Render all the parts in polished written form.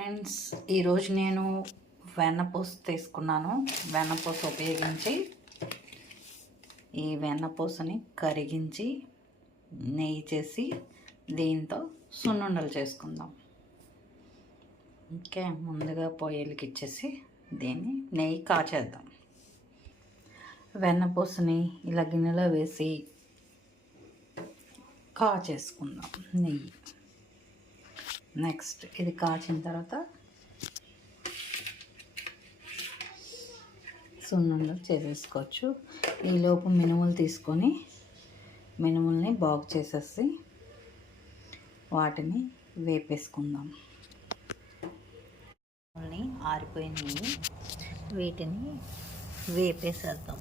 Friends, ఈరోజు నేను వెన్నపూస తీసుకున్నాను. వెన్నపూస ఉపయోగించి ఈ వెన్నపూసని కరిగించి నెయ్యి చేసి దీంతో సున్నుండలు చేసుకుందాం. ఓకే, ముందుగా పొయ్యిలకి ఇచ్చేసి దీన్ని నెయ్యి కాచేద్దాం. వెన్నపూసని ఇలా గిన్నెలో వేసి కాచేసుకుందాం నెయ్యి. నెక్స్ట్ ఇది కాచిన తర్వాత సున్నుండలు చేసేసుకోవచ్చు. ఈలోపు మినుములు తీసుకొని మినుముల్ని బాగు చేసేసి వాటిని వేపేసుకుందాం. ఆరిపోయినాయి, వీటిని వేపేసేద్దాం.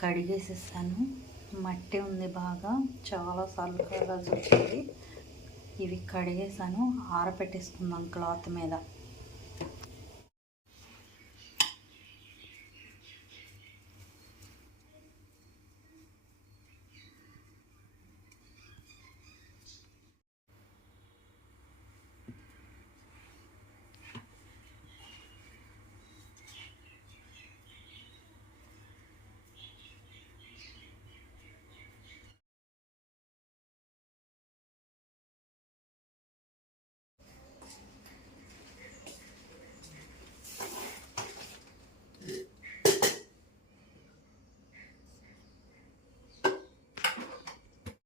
కడిగేసేసాను, మట్టి ఉంది బాగా, చాలాసార్లు కడగాల్సి వచ్చింది. ఇవి కడిగేసాను, ఆరపెట్టేసుకుందాం క్లాత్ మీద.